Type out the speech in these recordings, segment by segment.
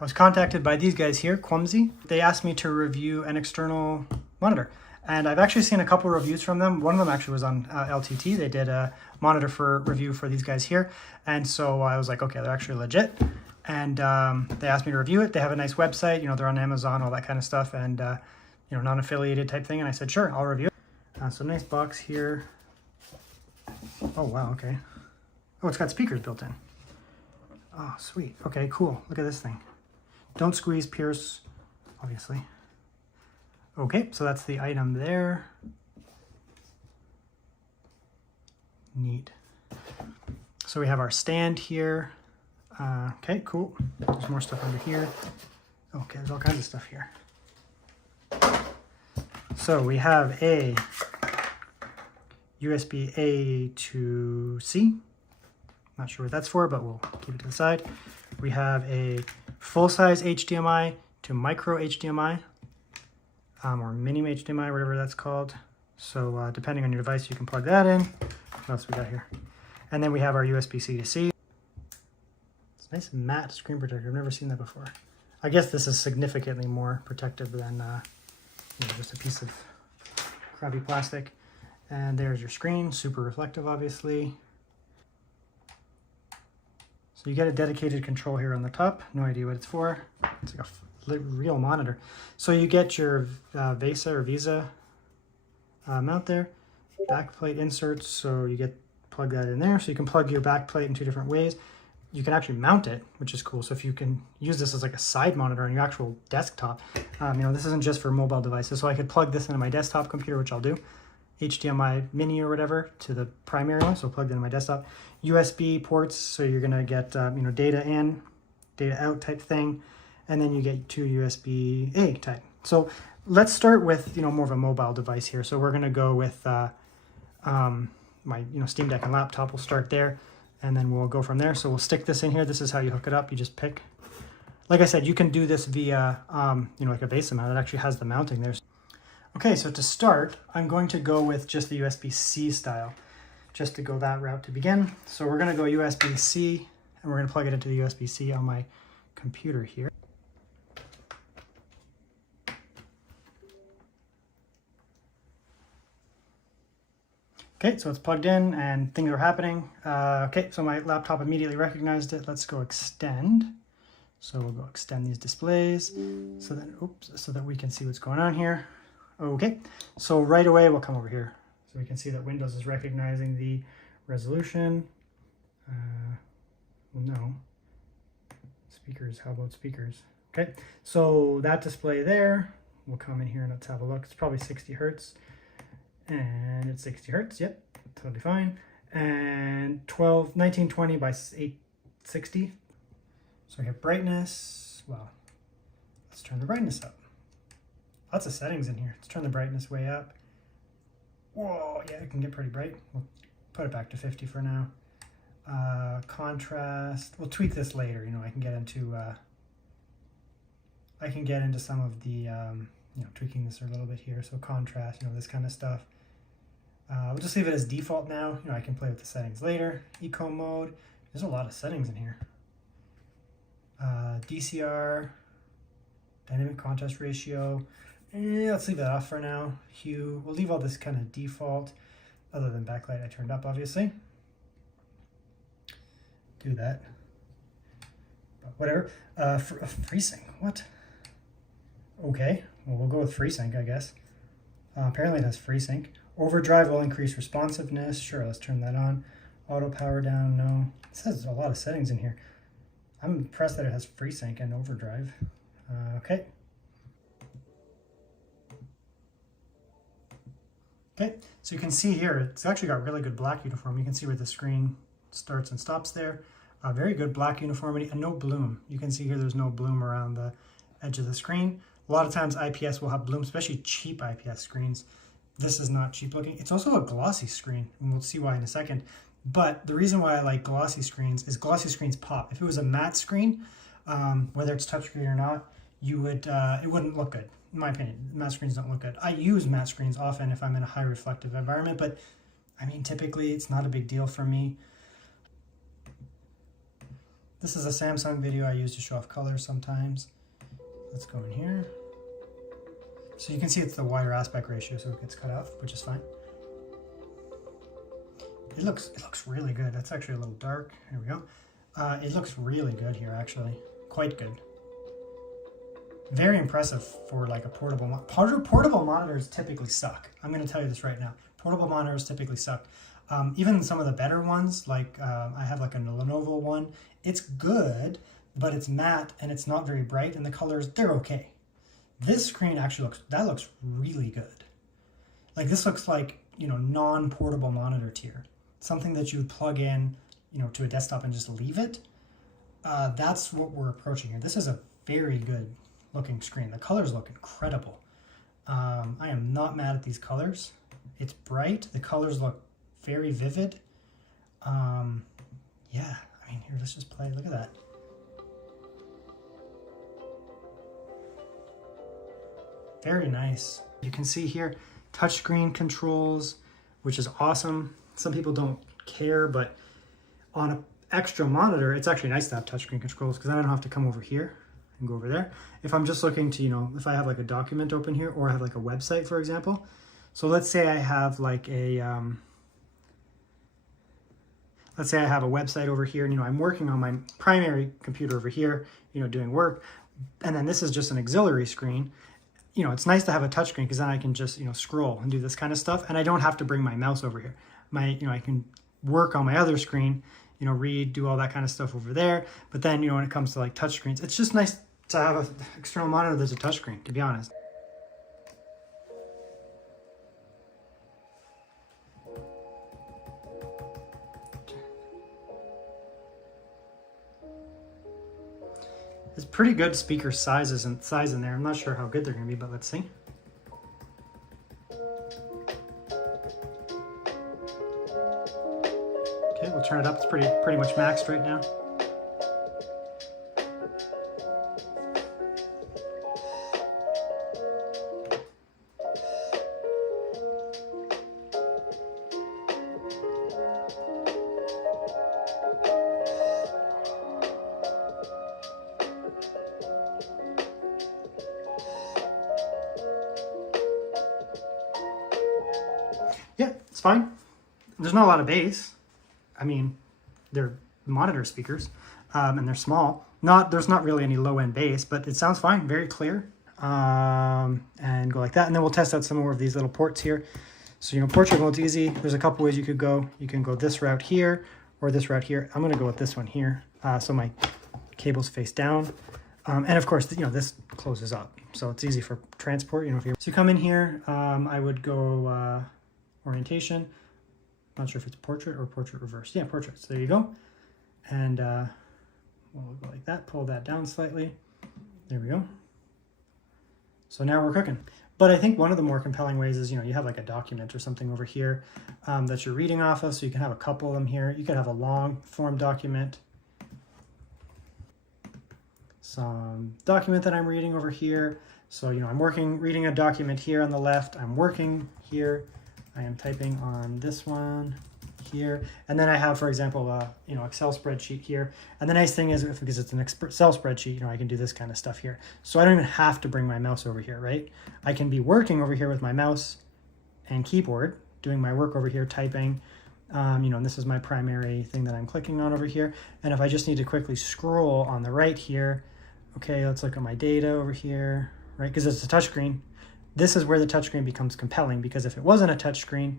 I was contacted by these guys here, Kwumsy. They asked me to review an external monitor. And I've actually seen a couple reviews from them. One of them actually was on LTT. They did a monitor for review for these guys here. And so I was like, okay, they're actually legit. And they asked me to review it. They have a nice website, you know, they're on Amazon, all that kind of stuff. And, you know, non-affiliated type thing. And I said, sure, I'll review it. So nice box here. Oh, wow, okay. Oh, it's got speakers built in. Oh, sweet. Okay, cool. Look at this thing. Don't squeeze, pierce, obviously. Okay, so that's the item there. Neat. So we have our stand here. Okay, cool. There's more stuff under here. Okay, there's all kinds of stuff here. So we have a USB A to C. Not sure what that's for, but we'll keep it to the side. We have a full-size HDMI to micro HDMI, or mini HDMI, whatever that's called. So depending on your device, you can plug that in. What else we got here? And then we have our USB-C to C. It's a nice matte screen protector. I've never seen that before. I guess this is significantly more protective than you know, just a piece of crappy plastic. And there's your screen, super reflective, obviously. So you get a dedicated control here on the top. No idea what it's for. It's like a real monitor. So you get your Visa mount there. Backplate inserts, so you plug that in there. So you can plug your backplate in two different ways. You can actually mount it, which is cool. So if you can use this as like a side monitor on your actual desktop, you know, this isn't just for mobile devices. So I could plug this into my desktop computer, which I'll do. HDMI mini or whatever to the primary one, so plugged into my desktop. USB ports, so you're gonna get you know, data in, data out type thing, and then you get two USB A type. So let's start with, you know, more of a mobile device here. So we're gonna go with my, you know, Steam Deck and laptop. We'll start there, and then we'll go from there. So we'll stick this in here. This is how you hook it up. You just pick. Like I said, you can do this via you know, like a Visa mount. It actually has the mounting there. Okay, so to start, I'm going to go with just the USB-C style, just to go that route to begin. So we're going to go USB-C, and we're going to plug it into the USB-C on my computer here. Okay, so it's plugged in, and things are happening. Okay, so my laptop immediately recognized it. Let's go extend. So we'll go extend these displays, so that we can see what's going on here. Okay, so right away we'll come over here. So we can see that Windows is recognizing the resolution. Well, no. Speakers, how about speakers? Okay, so that display there, we'll come in here and let's have a look. It's probably 60 Hertz. And it's 60 Hertz, yep, totally fine. And 1920 by 860. So we have brightness. Well, let's turn the brightness up. Lots of settings in here. Let's turn the brightness way up. Whoa, yeah, it can get pretty bright. We'll put it back to 50 for now. Contrast, we'll tweak this later. You know, I can get into some of the, you know, tweaking this a little bit here. So contrast, you know, this kind of stuff. We'll just leave it as default now. You know, I can play with the settings later. Eco mode, there's a lot of settings in here. DCR, dynamic contrast ratio. Let's leave that off for now. Hue, we'll leave all this kind of default, other than backlight I turned up, obviously. Do that. But whatever. FreeSync, what? Okay, well, we'll go with FreeSync, I guess. Apparently it has FreeSync. Overdrive will increase responsiveness. Sure, let's turn that on. Auto power down, no. It says a lot of settings in here. I'm impressed that it has FreeSync and overdrive. Okay. Okay, so you can see here, it's actually got really good black uniform. You can see where the screen starts and stops there. Very good black uniformity and no bloom. You can see here there's no bloom around the edge of the screen. A lot of times IPS will have bloom, especially cheap IPS screens. This is not cheap looking. It's also a glossy screen, and we'll see why in a second. But the reason why I like glossy screens is glossy screens pop. If it was a matte screen, whether it's touchscreen or not, you would it wouldn't look good. In my opinion, matte screens don't look good. I use matte screens often if I'm in a high reflective environment, but I mean, typically it's not a big deal for me. This is a Samsung video I use to show off colors sometimes. Let's go in here. So you can see it's the wider aspect ratio, so it gets cut off, which is fine. It looks really good. That's actually a little dark. Here we go. It looks really good here, actually. Quite good. Very impressive for like a portable monitor. Portable monitors typically suck. I'm going to tell you this right now. Portable monitors typically suck. Even some of the better ones, like I have like a Lenovo one. It's good, but it's matte and it's not very bright, and the colors, they're okay. This screen actually looks really good. Like this looks like, you know, non-portable monitor tier. Something that you would plug in, you know, to a desktop and just leave it. That's what we're approaching here. This is a very good looking screen. The colors look incredible. I am not mad at these colors. It's bright. The colors look very vivid. Yeah, I mean, here, let's just play. Look at that. Very nice. You can see here, touchscreen controls, which is awesome. Some people don't care, but on an extra monitor, it's actually nice to have touchscreen controls because I don't have to come over here and go over there. If I'm just looking to, you know, if I have like a document open here, or I have like a website, for example. So let's say I have like a, let's say I have a website over here, and, you know, I'm working on my primary computer over here, you know, doing work. And then this is just an auxiliary screen. You know, it's nice to have a touchscreen because then I can just, you know, scroll and do this kind of stuff. And I don't have to bring my mouse over here. You know, I can work on my other screen, you know, read, do all that kind of stuff over there. But then, you know, when it comes to like touch screens, it's just nice to have an external monitor that's a touchscreen, to be honest. It's pretty good speaker sizes and size in there. I'm not sure how good they're going to be, but let's see. Okay, we'll turn it up. It's pretty much maxed right now. Yeah, it's fine. There's not a lot of bass. I mean, they're monitor speakers, and they're small. There's not really any low-end bass, but it sounds fine, very clear. And go like that, and then we'll test out some more of these little ports here. So, you know, portrait mode's easy. There's a couple ways you could go. You can go this route here, or this route here. I'm gonna go with this one here, so my cable's face down. And of course, you know, this closes up, so it's easy for transport. You know, so you come in here, I would go orientation. Not sure if it's portrait or portrait reverse. Yeah, portrait. So there you go. And we'll go like that, pull that down slightly. There we go. So now we're cooking. But I think one of the more compelling ways is, you know, you have like a document or something over here that you're reading off of. So you can have a couple of them here. You could have a long form document. Some document that I'm reading over here. So, you know, I'm reading a document here on the left. I'm working here. I am typing on this one here, and then I have, for example, you know, Excel spreadsheet here. And the nice thing is, because it's an Excel spreadsheet, you know, I can do this kind of stuff here. So I don't even have to bring my mouse over here, right? I can be working over here with my mouse and keyboard, doing my work over here, typing. You know, and this is my primary thing that I'm clicking on over here. And if I just need to quickly scroll on the right here, okay, let's look at my data over here, right? Because it's a touchscreen. This is where the touchscreen becomes compelling, because if it wasn't a touchscreen,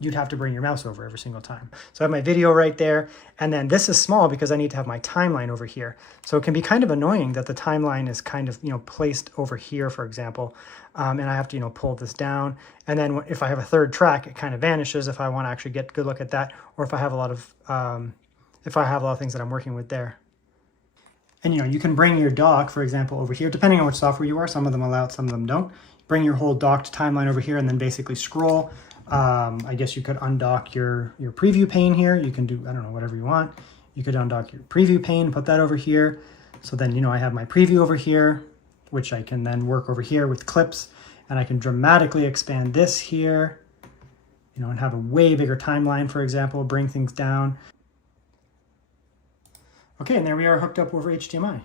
you'd have to bring your mouse over every single time. So I have my video right there, and then this is small because I need to have my timeline over here. So it can be kind of annoying that the timeline is kind of, you know, placed over here, for example, and I have to, you know, pull this down. And then if I have a third track, it kind of vanishes if I want to actually get a good look at that, or if I have a lot of things that I'm working with there. And, you know, you can bring your dock, for example, over here, depending on which software you are. Some of them allow it, some of them don't. Bring your whole docked timeline over here and then basically scroll. I guess you could undock your preview pane here. You can do, I don't know, whatever you want. You could undock your preview pane, put that over here. So then, you know, I have my preview over here, which I can then work over here with clips. And I can dramatically expand this here, you know, and have a way bigger timeline, for example, bring things down. Okay, and there we are hooked up over HDMI.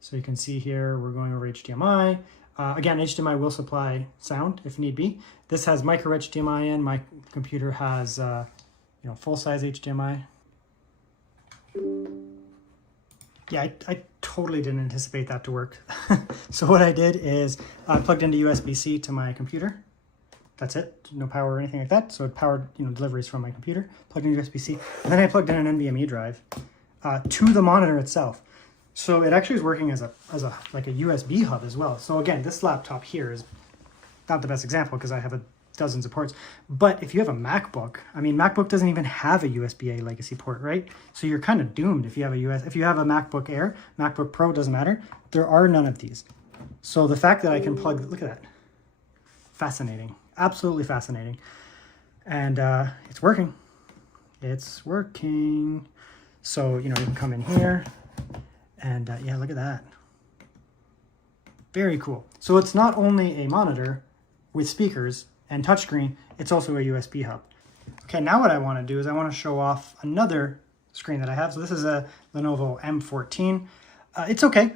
So you can see here, we're going over HDMI. Again, HDMI will supply sound if need be. This has micro HDMI in. My computer has, full-size HDMI. Yeah, I totally didn't anticipate that to work. So what I did is I plugged into USB-C to my computer. That's it, no power or anything like that. So it powered, deliveries from my computer, plugged in USB-C. And then I plugged in an NVMe drive to the monitor itself. So it actually is working as a USB hub as well. So again, this laptop here is not the best example because I have dozens of ports. But if you have a MacBook, MacBook doesn't even have a USB-A legacy port, right? So you're kind of doomed if you have if you have a MacBook Air, MacBook Pro, doesn't matter. There are none of these. So the fact that I can plug, look at that, fascinating, absolutely fascinating. And it's working. It's working. So, you can come in here. And yeah, look at that. Very cool. So it's not only a monitor with speakers and touchscreen, it's also a USB hub. Okay, now what I want to do is I want to show off another screen that I have. So this is a Lenovo M14. It's okay.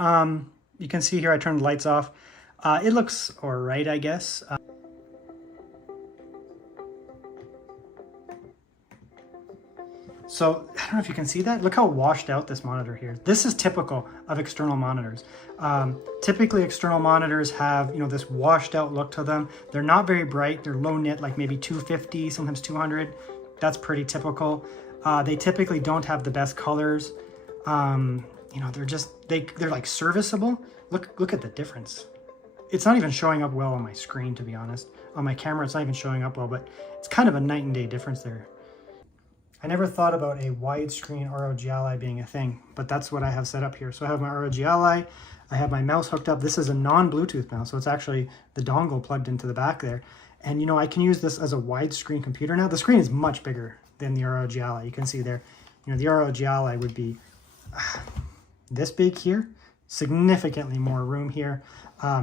You can see here I turned the lights off. It looks all right, I guess. So, I don't know if you can see that. Look how washed out this monitor here. This is typical of external monitors. Typically, external monitors have, this washed out look to them. They're not very bright. They're low nit, like maybe 250, sometimes 200. That's pretty typical. They typically don't have the best colors. They're like serviceable. Look at the difference. It's not even showing up well on my screen, to be honest. On my camera, it's not even showing up well, but it's kind of a night and day difference there. I never thought about a widescreen ROG Ally being a thing, but that's what I have set up here. So I have my ROG Ally, I have my mouse hooked up. This is a non-Bluetooth mouse, so it's actually the dongle plugged into the back there. And I can use this as a widescreen computer now. The screen is much bigger than the ROG Ally. You can see there, the ROG Ally would be this big here, significantly more room here.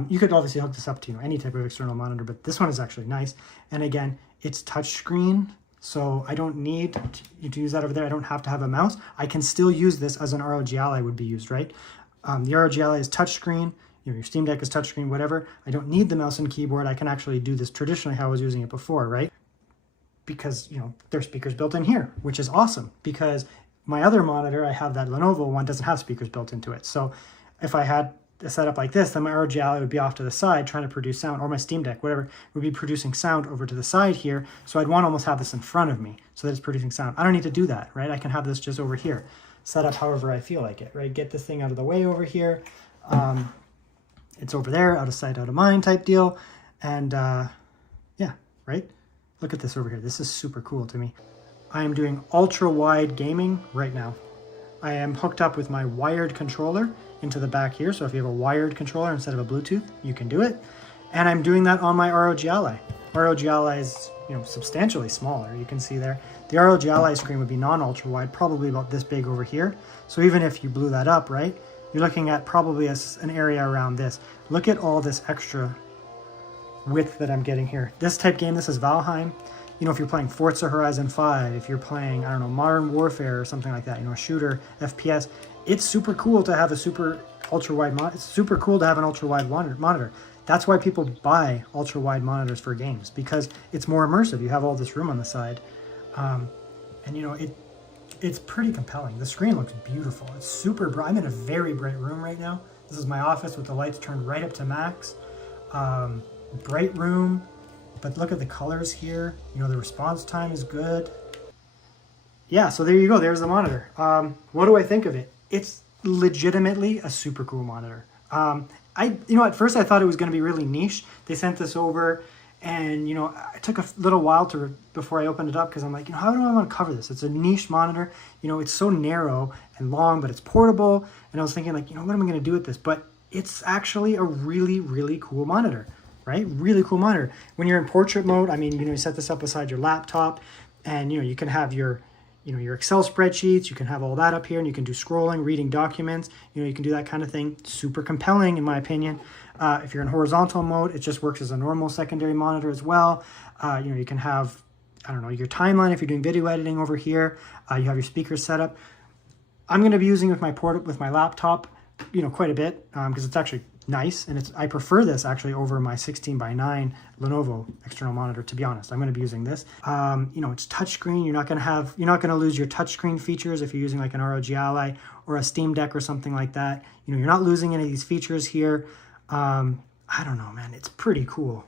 You could obviously hook this up to any type of external monitor, but this one is actually nice. And again, it's touchscreen. So I don't need to use that over there. I don't have to have a mouse. I can still use this as an ROG Ally would be used, right? The ROG Ally is touchscreen. Your Steam Deck is touchscreen, whatever. I don't need the mouse and keyboard. I can actually do this traditionally how I was using it before, right? Because, there's speakers built in here, which is awesome. Because my other monitor, I have that Lenovo one, doesn't have speakers built into it. So if I had a setup like this, then my ROG Ally would be off to the side trying to produce sound, or my Steam Deck, whatever, would be producing sound over to the side here. So I'd want to almost have this in front of me so that it's producing sound. I don't need to do that, right? I can have this just over here, set up however I feel like it, right? Get this thing out of the way over here. It's over there, out of sight, out of mind type deal. And yeah, right? Look at this over here. This is super cool to me. I am doing ultra wide gaming right now. I am hooked up with my wired controller into the back here. So if you have a wired controller instead of a Bluetooth, you can do it. And I'm doing that on my ROG Ally. ROG Ally is, substantially smaller. You can see there. The ROG Ally screen would be non-ultra wide, probably about this big over here. So even if you blew that up, right, you're looking at probably an area around this. Look at all this extra width that I'm getting here. This type game, this is Valheim. If you're playing Forza Horizon 5, if you're playing, I don't know, Modern Warfare or something like that, a shooter, FPS, it's super cool to have a super ultra-wide monitor. It's super cool to have an ultra-wide monitor. That's why people buy ultra-wide monitors for games, because it's more immersive. You have all this room on the side. And, it's pretty compelling. The screen looks beautiful. It's super bright. I'm in a very bright room right now. This is my office with the lights turned right up to max. Bright room. But look at the colors here. The response time is good. Yeah, so there you go. There's the monitor. What do I think of it? It's legitimately a super cool monitor. At first I thought it was going to be really niche. They sent this over, and it took a little while before I opened it up because I'm like, how do I want to cover this? It's a niche monitor. It's so narrow and long, but it's portable. And I was thinking like, what am I going to do with this? But it's actually a really, really cool monitor. Right? Really cool monitor. When you're in portrait mode, you set this up beside your laptop, and you can have your Excel spreadsheets, you can have all that up here, and you can do scrolling, reading documents, you can do that kind of thing. Super compelling in my opinion. If you're in horizontal mode, it just works as a normal secondary monitor as well. You can have, I don't know, your timeline if you're doing video editing over here. You have your speakers set up. I'm going to be using it with my laptop, you know, quite a bit because it's actually nice, and I prefer this actually over my 16:9 Lenovo external monitor. To be honest, I'm going to be using this. You know, it's touchscreen. You're not going to lose your touchscreen features if you're using like an ROG Ally or a Steam Deck or something like that. You know, you're not losing any of these features here. I don't know, man. It's pretty cool.